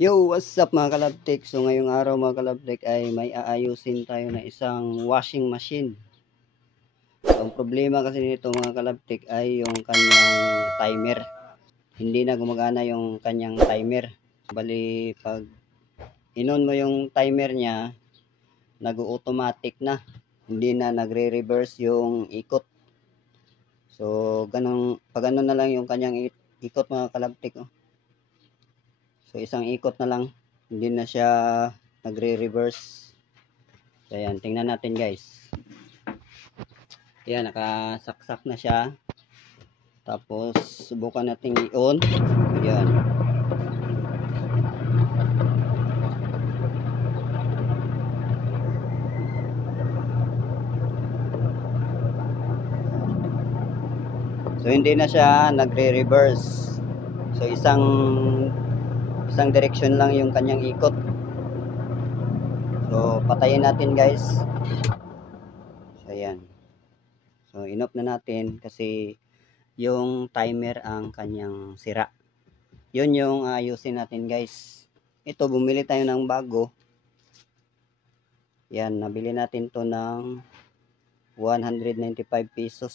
Yo, what's up mga kalabtik? So ngayong araw mga kalabtik ay may aayusin tayo na isang washing machine. So, ang problema kasi nito mga kalabtik ay yung kanyang timer. Hindi na gumagana yung kanyang timer. Bali pag inon mo yung timer niya, nag-automatic na. Hindi na nagre-reverse yung ikot. So pag ano na lang yung kanyang ikot mga kalabtik. Oh. So isang ikot na lang, hindi na siya nagre-reverse. So ayan, tingnan natin guys. Ayan, nakasaksak na siya. Tapos subukan natin i-on. Ayan. So hindi na siya nagre-reverse. So isang direksyon lang yung kanyang ikot. So patayin natin guys. So ayan. So in-off na natin kasi yung timer ang kanyang sira. Yun yung ayusin natin guys. Ito, bumili tayo ng bago. Yan, nabili natin to ng 195 pesos.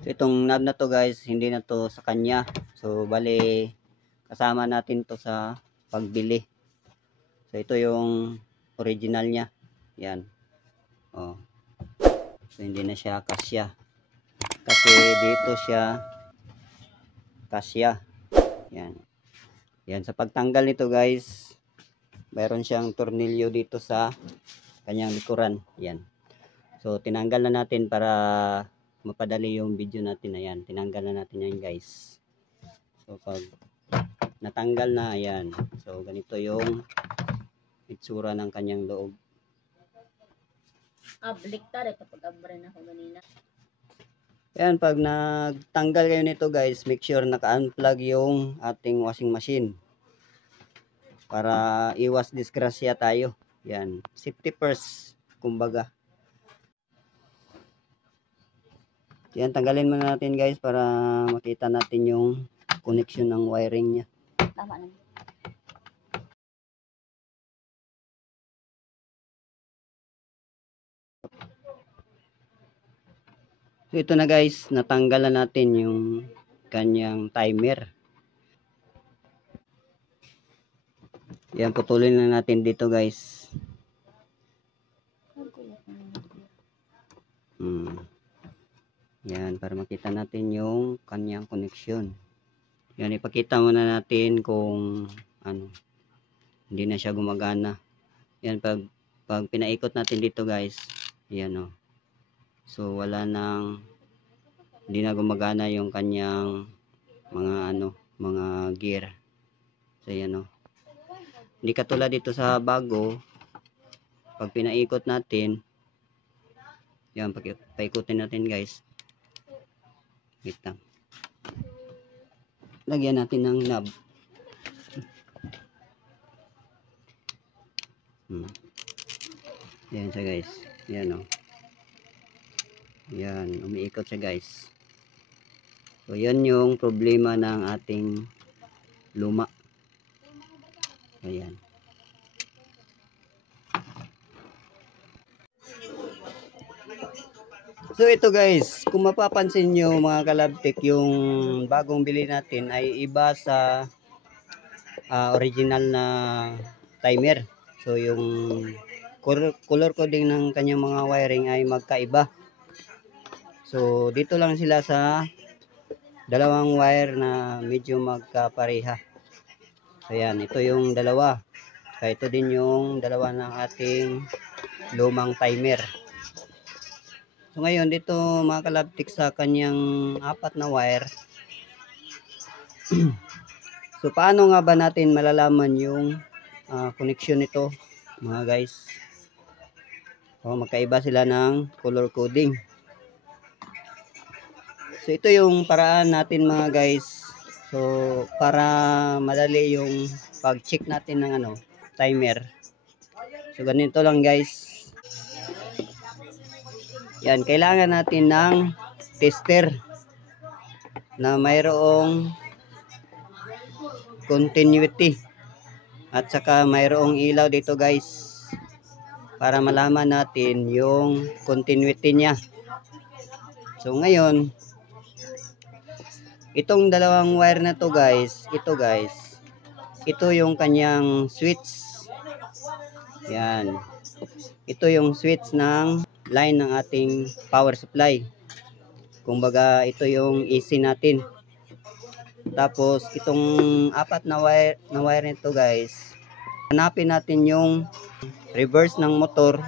So itong knob na to guys, hindi na to sa kanya. So bali kasama natin to sa pagbili. So ito yung original niya. Yan. Oh. So hindi na siya kasya. Kasi dito siya kasya. Yan. Yan, sa pagtanggal nito guys, mayroon siyang tornilyo dito sa kanyang likuran. Yan. So tinanggal na natin para mapadali yung video natin. Ayan, tinanggal na natin yan guys. So pag natanggal na, ayan, so ganito yung itsura ng kanyang loob. Baliktad kapag abrin ako ganina. Ayan, pag nagtanggal kayo nito guys, make sure naka-unplug yung ating washing machine para iwas disgrasya tayo. Yan, safety first kumbaga. Yan, tanggalin muna natin guys para makita natin yung connection ng wiring niya. Tama na. So ito na guys, natanggal na natin yung kanyang timer. Yan, putulin na natin dito guys. Yan, para makita natin yung kanyang connection. Yan, ipakita muna natin kung ano, hindi na siya gumagana. Yan, pag pinaikot natin dito guys, yan o. So wala nang, hindi na gumagana yung kanyang mga gear. So yan o. Hindi katulad dito sa bago, pag pinaikot natin, yan, paikutin natin guys. Wait lang. Lagyan natin ng knob. Yan siya guys. Yan o. Yan, umiikot siya guys. So yan yung problema ng ating luma. Ayan. So ito guys, kung mapapansin nyo mga kalabtik, yung bagong bili natin ay iba sa original na timer. So yung color coding ng kanyang mga wiring ay magkaiba. So dito lang sila sa dalawang wire na medyo magkapareha. So yan, ito yung dalawa. Kaya ito din yung dalawa ng ating lumang timer. So ngayon dito mga kalabtik sa kanyang apat na wire. So paano nga ba natin malalaman yung connection nito mga guys? Magkaiba sila ng color coding. So ito yung paraan natin mga guys. So para madali yung pag-check natin ng timer. So ganito lang guys. Yan, kailangan natin ng tester na mayroong continuity. At saka mayroong ilaw dito guys. Para malaman natin yung continuity niya. So ngayon, itong dalawang wire na to guys, ito yung kanyang switch. Yan. Ito yung switch ng line ng ating power supply. Kumbaga ito yung AC natin. Tapos itong apat na wire nito guys, hanapin natin yung reverse ng motor,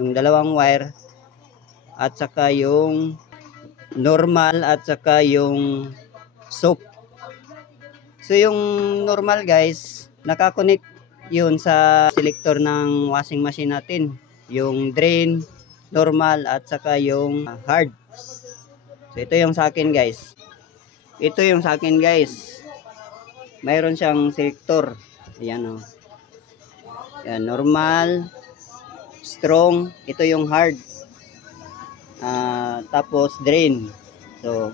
yung dalawang wire, at saka yung normal, at saka yung soap. So yung normal guys, nakakonect yun sa selector ng washing machine natin, yung drain, normal, at saka yung hard. So ito yung sa akin guys. Ito yung sa akin guys. Mayroon siyang selector. Ayan o. Yan, normal, strong, ito yung hard. Tapos drain. So,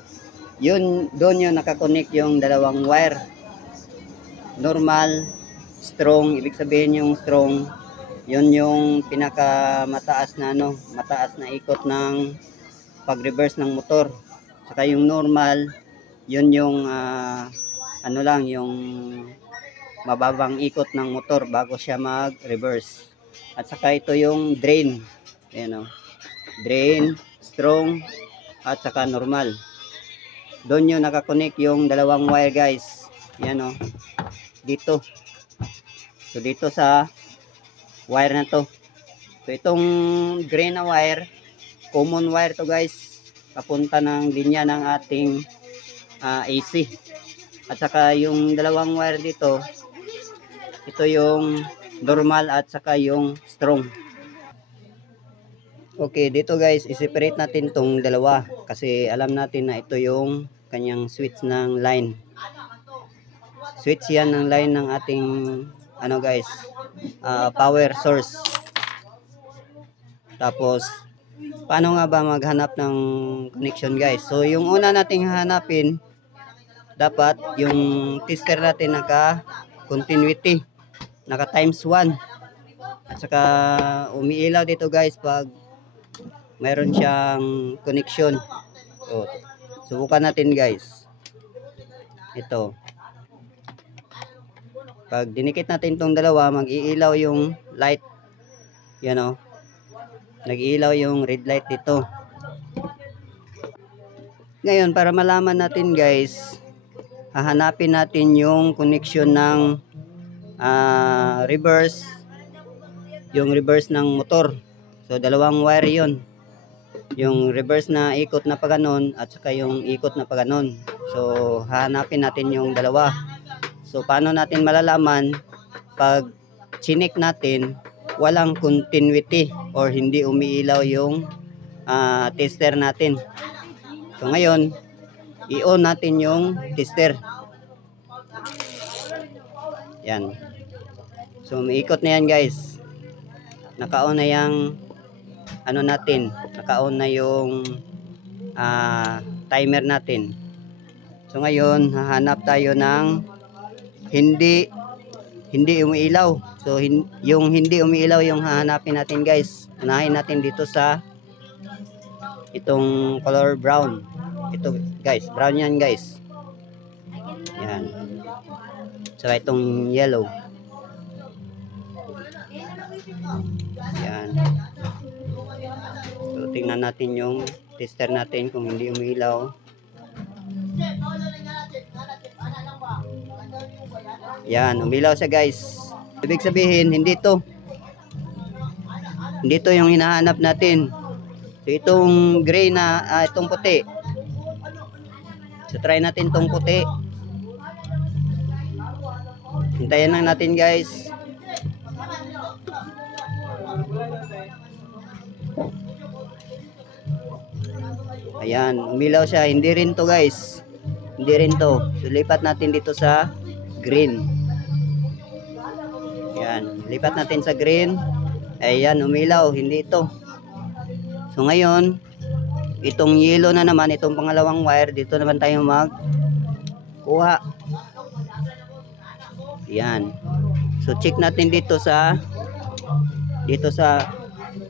yun, doon yung nakakonect yung dalawang wire. Normal, strong, ibig sabihin yung strong, yun yung pinaka mataas na mataas na ikot ng pag-reverse ng motor. Saka yung normal, yun yung yung mababang ikot ng motor bago siya mag-reverse. At saka ito yung drain. Ayan o. Drain, strong, at saka normal. Doon yung nakakonect yung dalawang wire guys. Ayan o. Dito. So dito sa wire na to. So itong gray na wire, common wire to guys. Papunta ng linya ng ating AC. At saka yung dalawang wire dito, ito yung normal at saka yung strong. Okay, dito guys, i-separate natin tong dalawa kasi alam natin na ito yung kanyang switch ng line. Switch yan ng line ng ating guys, power source. Tapos paano nga ba maghanap ng connection guys? So yung una nating hahanapin, dapat yung tester natin naka continuity, naka times 1, at saka umiilaw dito guys pag mayroon siyang connection. So subukan natin guys. Ito, pag dinikit natin tong dalawa, mag-iilaw yung light. Yan o, nag-iilaw yung red light dito. Ngayon, para malaman natin guys, hahanapin natin yung connection ng reverse, yung reverse ng motor. So dalawang wire yun, yung reverse na ikot na paganon at saka yung ikot na paganon. So hahanapin natin yung dalawa. So paano natin malalaman pag chinik natin walang continuity or hindi umiilaw yung tester natin? So ngayon, i-on natin yung tester. Yan. So umiikot na yan guys. Naka-on na yung natin. Naka-on na yung timer natin. So ngayon, hahanap tayo ng hindi umiilaw. So yung hindi umiilaw yung hahanapin natin guys. Unahin natin dito sa itong color brown. Ito guys, brown yan guys. Yan. Saka itong yellow. Yan. So tingnan natin yung tester natin kung hindi umiilaw. Yan, umilaw siya guys. Ibig sabihin hindi to yung hinahanap natin. So itong gray na itong puti. So try natin itong puti. Hintayin lang natin guys. Ayan, umilaw siya. Hindi rin to guys. Hindi rin to. So lipat natin dito sa green. Ayan, lipat natin sa green. Ayan, umilaw. Hindi ito. So ngayon, itong yellow na naman, itong pangalawang wire, dito naman tayo magkuha. Yan. So check natin dito sa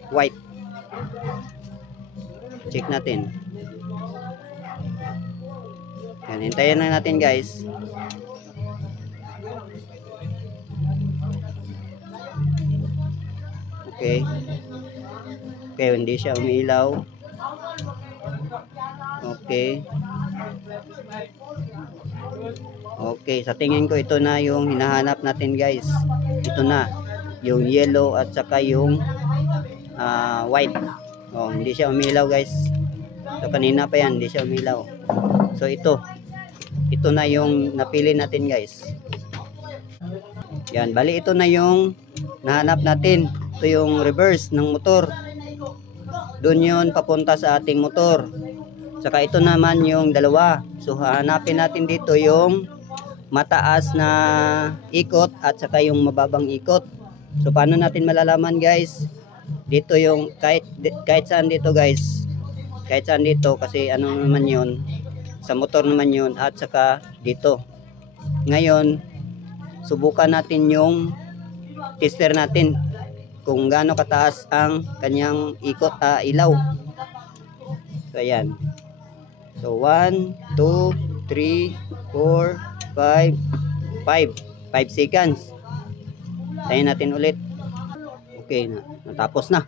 white. Check natin. Yan, hintayin na natin guys. Okay. Okay, hindi siya umiilaw. Okay. Okay, sa tingin ko ito na yung hinahanap natin guys. Ito na. Yung yellow at saka yung white. Oh, hindi siya umiilaw guys. So kanina pa yan, hindi siya umiilaw. So ito na yung napili natin guys. Yan, bali ito na yung nahanap natin. Ito yung reverse ng motor. Doon yun papunta sa ating motor. Saka ito naman yung dalawa. So hanapin natin dito yung mataas na ikot at saka yung mababang ikot. So paano natin malalaman guys? Dito yung kahit saan dito guys. Kahit saan dito kasi ano naman yun. Sa motor naman yun at saka dito. Ngayon, subukan natin yung tester natin kung gaano kataas ang kanyang ikot ilaw. So ayan. So 1, 2, 3, 4, 5 seconds. Tayin natin ulit. Okay na. Natapos na.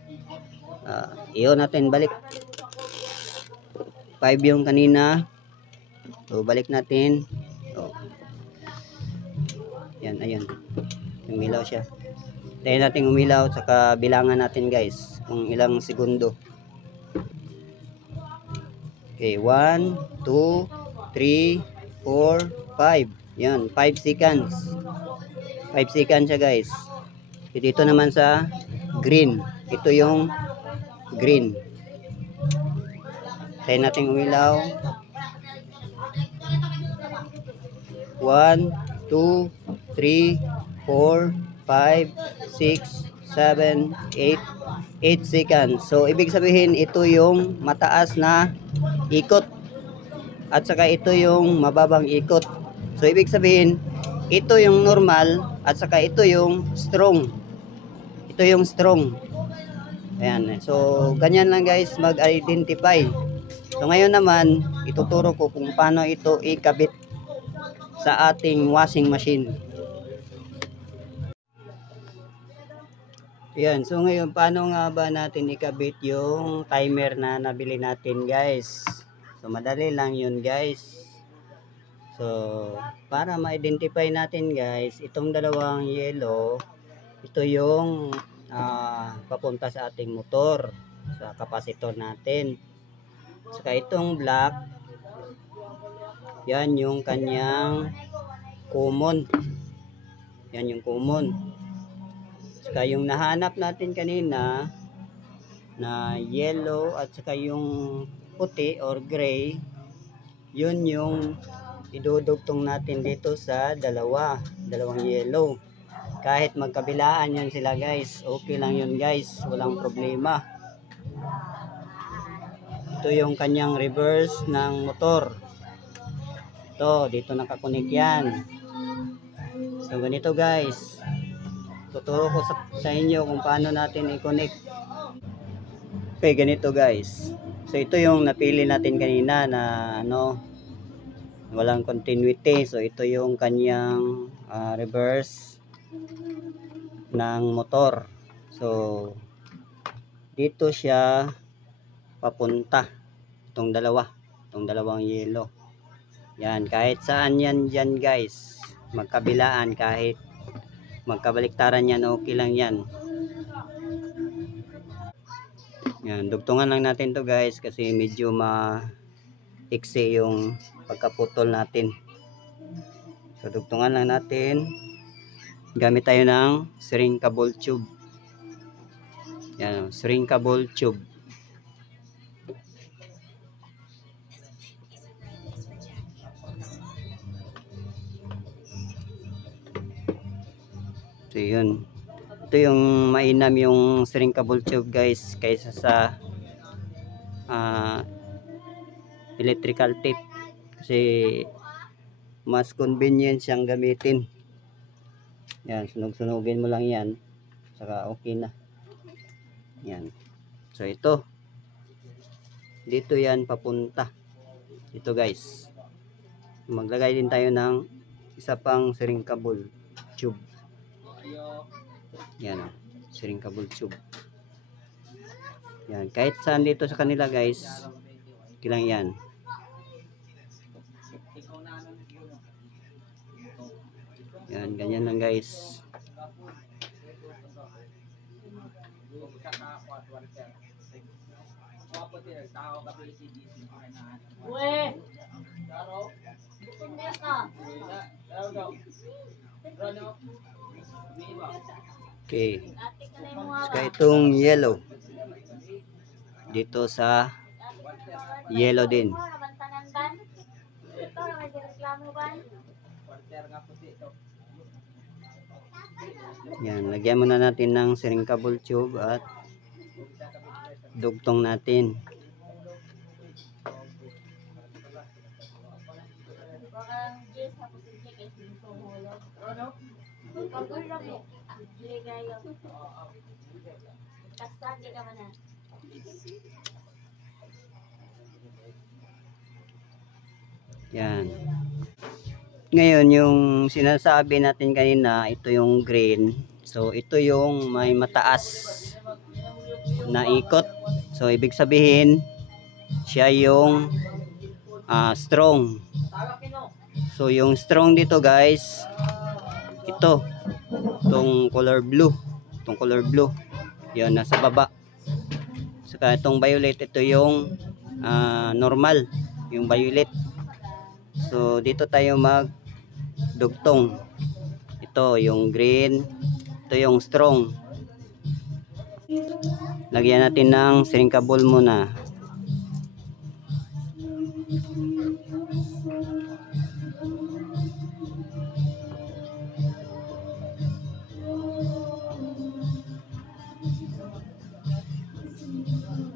Iyon natin balik. 5 yung kanina. So balik natin. So, yan, ayan. Umilaw siya. Tayo natin umilaw, saka bilangan natin guys kung ilang segundo. Okay, 1, 2, 3, 4, 5. Yan, 5 seconds. 5 seconds siya guys. Dito naman sa green. Ito yung green. Tayo natin umilaw. 1, 2, 3, 4, 5, 6, 7, 8 seconds. So ibig sabihin ito yung mataas na ikot at saka ito yung mababang ikot. So ibig sabihin ito yung normal at saka ito yung strong. Ito yung strong. Ayan. So ganyan lang guys mag-identify. So ngayon naman ituturo ko kung paano ito ikabit sa ating washing machine. Yan, so ngayon paano nga ba natin ikabit yung timer na nabili natin guys? So madali lang yun guys. So para ma-identify natin guys, itong dalawang yellow, ito yung papunta sa ating motor, sa kapasitor natin. Saka itong black, yan yung kanyang common. Yan yung common. Saka yung nahanap natin kanina na yellow at saka yung puti or gray, yun yung idudugtong natin dito sa dalawang yellow. Kahit magkabilaan yun sila guys, okay lang yun guys, walang problema. Ito yung kanyang reverse ng motor. Ito, dito nakakunik yan. So ganito guys, tuturo ko sa inyo kung paano natin i-connect. Okay, ganito guys. So ito yung napili natin kanina na walang continuity. So ito yung kanyang reverse ng motor. So dito siya papunta. Itong dalawang yellow. Yan, kahit saan yan dyan guys. Magkabilaan, kahit magkabaliktaran yan, okay lang yan. Yan, dugtungan lang natin to guys kasi medyo maiksi yung pagkaputol natin. So dugtungan lang natin. Gamit tayo ng shrinkable tube. Yan, shrinkable tube. So yun. Ito yung mainam yung shrinkable tube guys kaysa sa electrical tape, kasi mas convenient siyang gamitin. Yan, sunog-sunugin mo lang yan. Saka okay na. Yan. So ito. Dito yan papunta. Ito guys. Maglagay din tayo ng isa pang siringkable tube. Yan. Siringkable tube. Yan. Kahit saan dito sa kanila guys. Kilang yan. Yan. Ganyan lang guys. Okay. Saka itong yellow. Dito sa yellow din. Yan, lagyan muna natin ng siringkable tube at dugtong natin. Yan. Ngayon, yung sinasabi natin kanina, ito yung green. So, ito yung may mataas na ikot. So, ibig sabihin, siya yung strong. So, yung strong dito guys, itong color blue. Itong color blue. Yan, nasa baba. Saka itong violet, ito yung normal. Yung violet. So, dito tayo magdugtong. Ito yung green. Ito yung strong. Lagyan natin ng siringkable muna.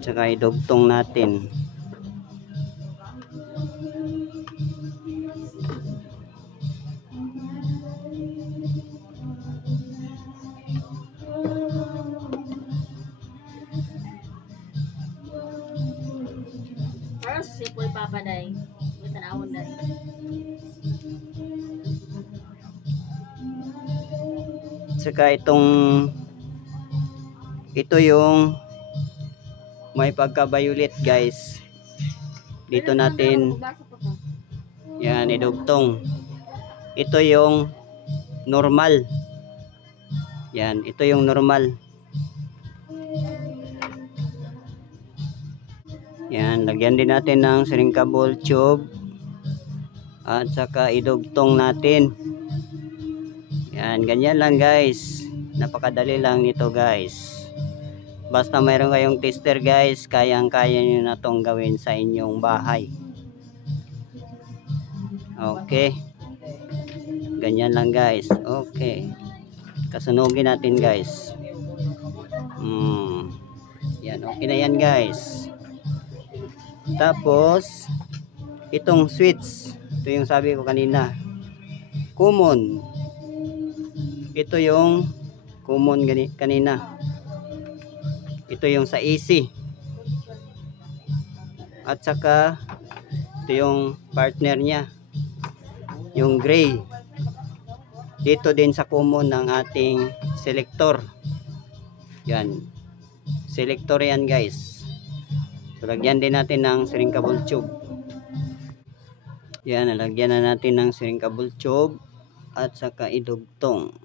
Tsaka idugtong natin. Parang simple papaday. May tanawon na rin. Saka ito yung may pagka-violet guys. Dito natin yan idugtong. Ito yung normal. Yan, ito yung normal. Yan, lagyan din natin ng siringkable tube at saka idugtong natin. Yan, ganyan lang guys. Napakadali lang nito guys. Basta mayroon kayong tester guys, kayang-kaya nyo na tong gawin sa inyong bahay. Okay. Ganyan lang guys. Okay. Kasunugin natin guys. Yan, okay na yan guys. Tapos itong switch, ito yung sabi ko kanina, common. Ito yung common kanina. Ito yung sa AC. At saka ito yung partner niya, yung gray. Dito din sa common ng ating selector. Yan, selector yan guys. So lagyan din natin ng siringkable tube. Yan, nalagyan na natin ng siringkable tube at saka idugtong.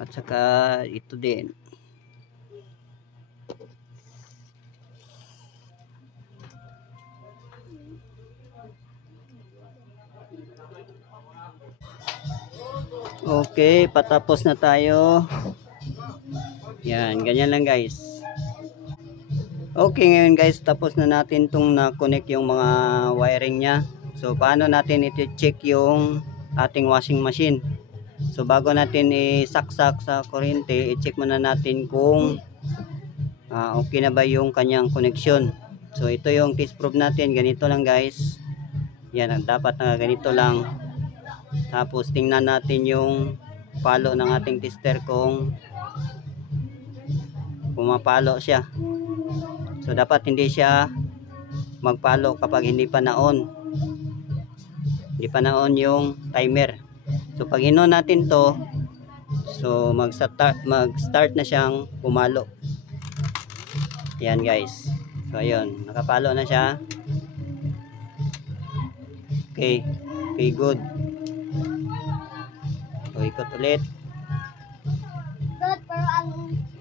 At saka ito din. Okay, patapos na tayo. Yan, ganyan lang guys. Okay, ngayon guys, tapos na natin itong na-connect yung mga wiring nya. So paano natin i-check yung ating washing machine? So bago natin isaksak sa kuryente, i-check muna natin kung okay na ba yung kanyang connection. So ito yung test probe natin, ganito lang guys. Yan, dapat na ganito lang. Tapos tingnan natin yung palo ng ating tester kung pumapalo siya. So dapat hindi siya magpalo kapag hindi pa na-on. Hindi pa na-on yung timer. So pag in-on natin to, so mag-start na siyang pumalo. Yan guys. So ayun, nakapalo na siya. Okay. Okay, good. So ikot ulit. Good, pero ang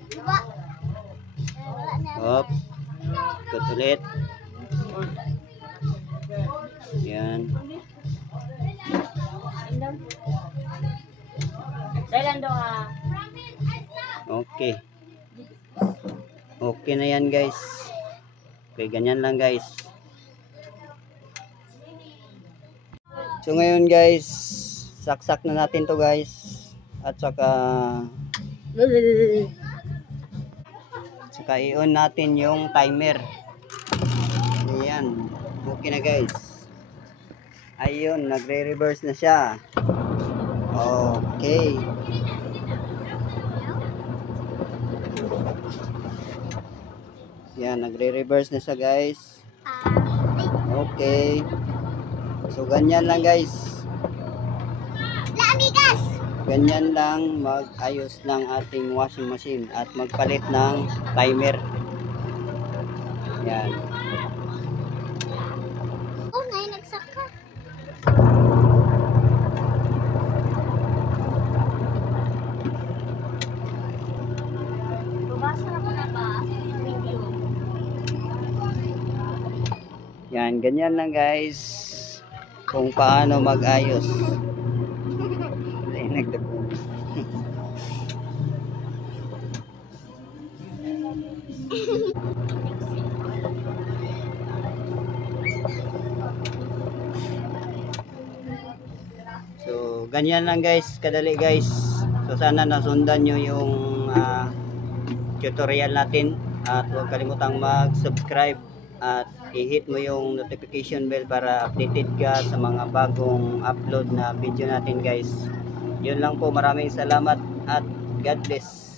diba? Hop. Ikot ulit. Yan. Dahil daw Okay. Okay na yan guys. Okay, ganyan lang guys. So ngayon guys, saksak na natin to guys. At saka i-on natin yung timer. Ayan. Okay na guys. Ayun, nagre-reverse na siya. Okay. Yan, nagre-reverse na siya guys. Okay. So ganyan lang guys. Ganyan lang mag-ayos ng ating washing machine at magpalit ng timer. Yan. Oh, ngayon nagsaka. Bubasa na ko na ba? Review. Yan, ganyan lang guys. Kung paano mag-ayos. Ay, nagdapo. So, ganyan lang guys, kadali guys. So, sana nasundan nyo yung tutorial natin. At huwag kalimutang mag-subscribe at i-hit mo yung notification bell para updated ka sa mga bagong upload na video natin guys. Yun lang po, maraming salamat at God bless.